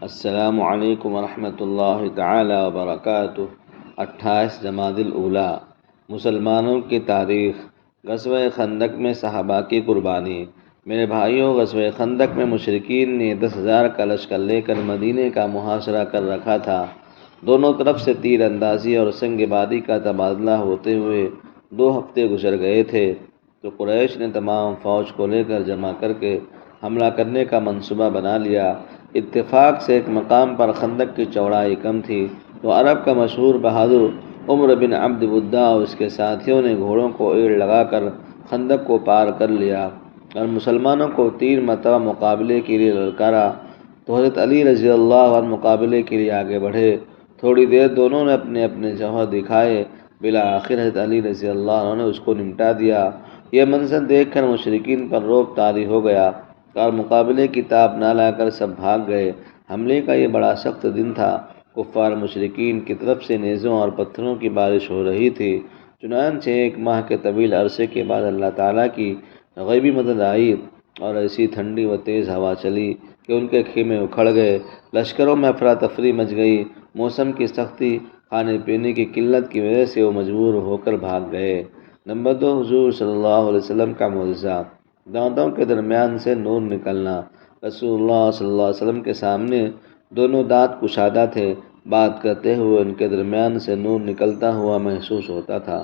السلام علیکم ورحمۃ اللہ تعالی وبرکاتہ۔ 28 جمادی الاولیٰ، مسلمانوں کی تاریخ۔ غزوہ خندق میں صحابہ کی قربانی۔ میرے بھائیوں، غزوہ خندق میں مشرکین نے 10,000 کا لشکر لے کر مدینے کا محاصرہ کر رکھا تھا۔ دونوں طرف سے تیر اندازی اور سنگ بادی کا تبادلہ ہوتے ہوئے 2 ہفتے گزر گئے تھے، تو قریش نے تمام فوج کو لے کر جمع کر کے حملہ کرنے کا منصوبہ بنا لیا۔ اتفاق سے ایک مقام پر خندق کی چوڑائی کم تھی، تو عرب کا مشہور بہادر عمر بن عبد ودہ اور اس کے ساتھیوں نے گھوڑوں کو ایڑ لگا کر خندق کو پار کر لیا اور مسلمانوں کو 3 مرتبہ مقابلے کے لیے للکارا، تو حضرت علی رضی اللہ عنہ مقابلے کے لیے آگے بڑھے۔ تھوڑی دیر دونوں نے اپنے اپنے جوہر دکھائے، بالآخر حضرت علی رضی اللہ عنہ نے اس کو نمٹا دیا۔ یہ منظر دیکھ کر مشرکین پر رعب طاری ہو گیا اور مقابلے کی تاب نہ لا کر سب بھاگ گئے۔ حملے کا یہ بڑا سخت دن تھا۔ کفار مشرکین کی طرف سے نیزوں اور پتھروں کی بارش ہو رہی تھی۔ چنانچہ 1 ماہ کے طویل عرصے کے بعد اللہ تعالیٰ کی غیبی مدد آئی اور ایسی ٹھنڈی و تیز ہوا چلی کہ ان کے خیمے اکھڑ گئے۔ لشکروں میں افراتفری مچ گئی۔ موسم کی سختی، کھانے پینے کی قلت کی وجہ سے وہ مجبور ہو کر بھاگ گئے۔ نمبر 2، حضور صلی اللہ علیہ وسلم کا معجزہ، دانتوں کے درمیان سے نور نکلنا۔ رسول اللہ صلی اللہ علیہ وسلم کے سامنے دونوں دانت کشادہ تھے۔ بات کرتے ہوئے ان کے درمیان سے نور نکلتا ہوا محسوس ہوتا تھا۔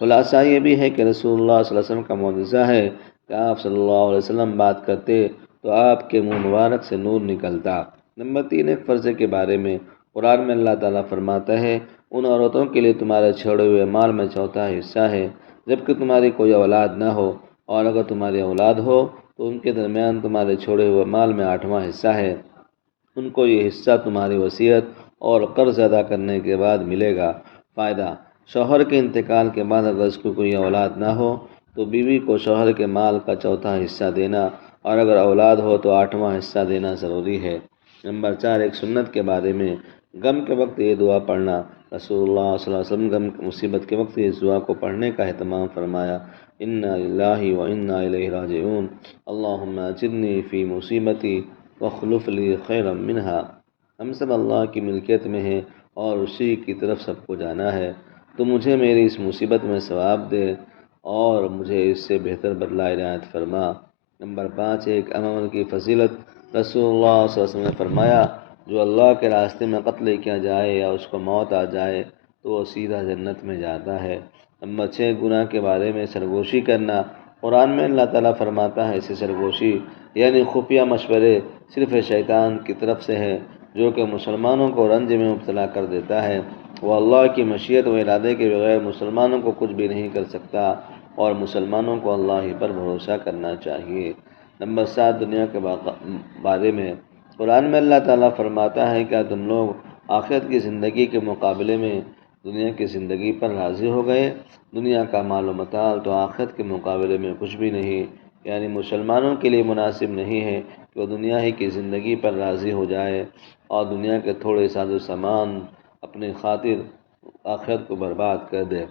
خلاصہ یہ بھی ہے کہ رسول اللہ صلی اللہ علیہ وسلم کا معجزہ ہے کہ آپ صلی اللہ علیہ وسلم بات کرتے تو آپ کے منہ مبارک سے نور نکلتا۔ نمبر 3، ایک فرض کے بارے میں قرآن میں اللہ تعالیٰ فرماتا ہے، ان عورتوں کے لیے تمہارے چھوڑے ہوئے مال میں 4تھائی حصہ ہے، جبکہ تمہاری کوئی اولاد نہ ہو، اور اگر تمہاری اولاد ہو تو ان کے درمیان تمہارے چھوڑے ہوئے مال میں 8واں حصہ ہے۔ ان کو یہ حصہ تمہاری وصیت اور قرض ادا کرنے کے بعد ملے گا۔ فائدہ: شوہر کے انتقال کے بعد اگر اس کو کوئی اولاد نہ ہو تو بیوی کو شوہر کے مال کا 4تھا حصہ دینا، اور اگر اولاد ہو تو 8واں حصہ دینا ضروری ہے۔ نمبر 4، ایک سنت کے بارے میں غم کے وقت یہ دعا پڑھنا۔ رسول اللہ صلی اللہ علیہ وسلم غم مصیبت کے وقت اس دعا کو پڑھنے کا اہتمام فرمایا، انا للہ و انا الیہ راجعون، اللہم اجرنی فی مصیبتی واخلف لی خیرا منہا۔ ہم سب اللہ کی ملکیت میں ہیں اور اسی کی طرف سب کو جانا ہے، تو مجھے میری اس مصیبت میں ثواب دے اور مجھے اس سے بہتر بدلہ عنایت فرما۔ نمبر 5، ایک عمل کی فضیلت۔ رسول اللہ صلی اللہ علیہ وسلم نے فرمایا، جو اللہ کے راستے میں قتل کیا جائے یا اس کو موت آ جائے تو وہ سیدھا جنت میں جاتا ہے۔ نمبر 6، گناہ کے بارے میں سرگوشی کرنا۔ قرآن میں اللہ تعالیٰ فرماتا ہے، اسے سرگوشی یعنی خفیہ مشورے صرف شیطان کی طرف سے ہے، جو کہ مسلمانوں کو رنج میں مبتلا کر دیتا ہے۔ وہ اللہ کی مشیت و ارادے کے بغیر مسلمانوں کو کچھ بھی نہیں کر سکتا، اور مسلمانوں کو اللہ ہی پر بھروسہ کرنا چاہیے۔ نمبر 7، دنیا کے بارے میں قرآن میں اللہ تعالیٰ فرماتا ہے، کیا تم لوگ آخرت کی زندگی کے مقابلے میں دنیا کی زندگی پر راضی ہو گئے؟ دنیا کا مال و متاع تو آخرت کے مقابلے میں کچھ بھی نہیں، یعنی مسلمانوں کے لیے مناسب نہیں ہے کہ وہ دنیا ہی کی زندگی پر راضی ہو جائے اور دنیا کے تھوڑے ساز و سامان اپنی خاطر آخرت کو برباد کر دے۔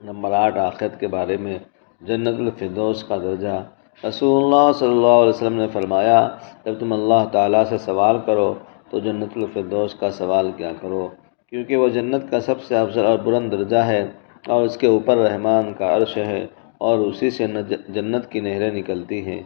نمبر 8، آخرت کے بارے میں جنت الفردوس کا درجہ۔ رسول اللہ صلی اللہ علیہ وسلم نے فرمایا، جب تم اللہ تعالیٰ سے سوال کرو تو جنت الفردوس کا سوال کیا کرو، کیونکہ وہ جنت کا سب سے افضل اور بلند درجہ ہے، اور اس کے اوپر رحمان کا عرش ہے اور اسی سے جنت کی نہریں نکلتی ہیں۔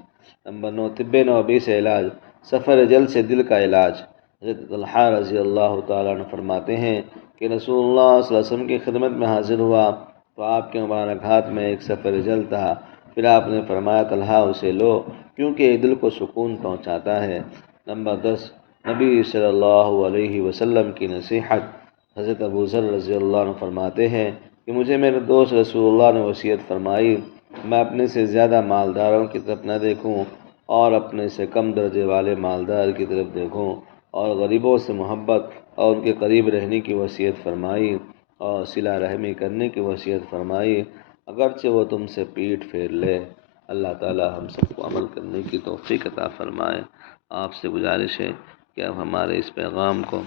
نمبر 9، طب نبوی سے علاج۔ سفر جل سے دل کا علاج۔ حضرت طلحہ رضی اللہ تعالیٰ عنہ فرماتے ہیں کہ رسول اللہ صلی اللہ علیہ وسلم کی خدمت میں حاضر ہوا تو آپ کے مبارک ہاتھ میں ایک سفر جل تھا۔ پھر آپ نے فرمایا، طلحہ اسے لو، کیونکہ یہ دل کو سکون پہنچاتا ہے۔ نمبر 10، نبی صلی اللہ علیہ وسلم کی نصیحت۔ حضرت ابو ذر رضی اللہ عنہ فرماتے ہیں کہ مجھے میرے دوست رسول اللہ نے وصیت فرمائی، میں اپنے سے زیادہ مالداروں کی طرف نہ دیکھوں اور اپنے سے کم درجے والے مالدار کی طرف دیکھوں، اور غریبوں سے محبت اور ان کے قریب رہنے کی وصیت فرمائی، اور صلہ رحمی کرنے کی وصیت فرمائی، اگرچہ وہ تم سے پیٹھ پھیر لے۔ اللہ تعالی ہم سب کو عمل کرنے کی توفیق عطا فرمائے۔ آپ سے گزارش ہے کہ آپ ہمارے اس پیغام کو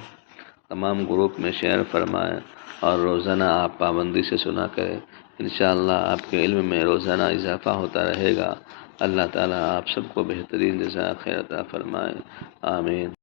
تمام گروپ میں شیئر فرمائیں اور روزانہ آپ پابندی سے سنا کریں۔ انشاءاللہ آپ کے علم میں روزانہ اضافہ ہوتا رہے گا۔ اللہ تعالی آپ سب کو بہترین جزائے خیر عطا فرمائے۔ آمین۔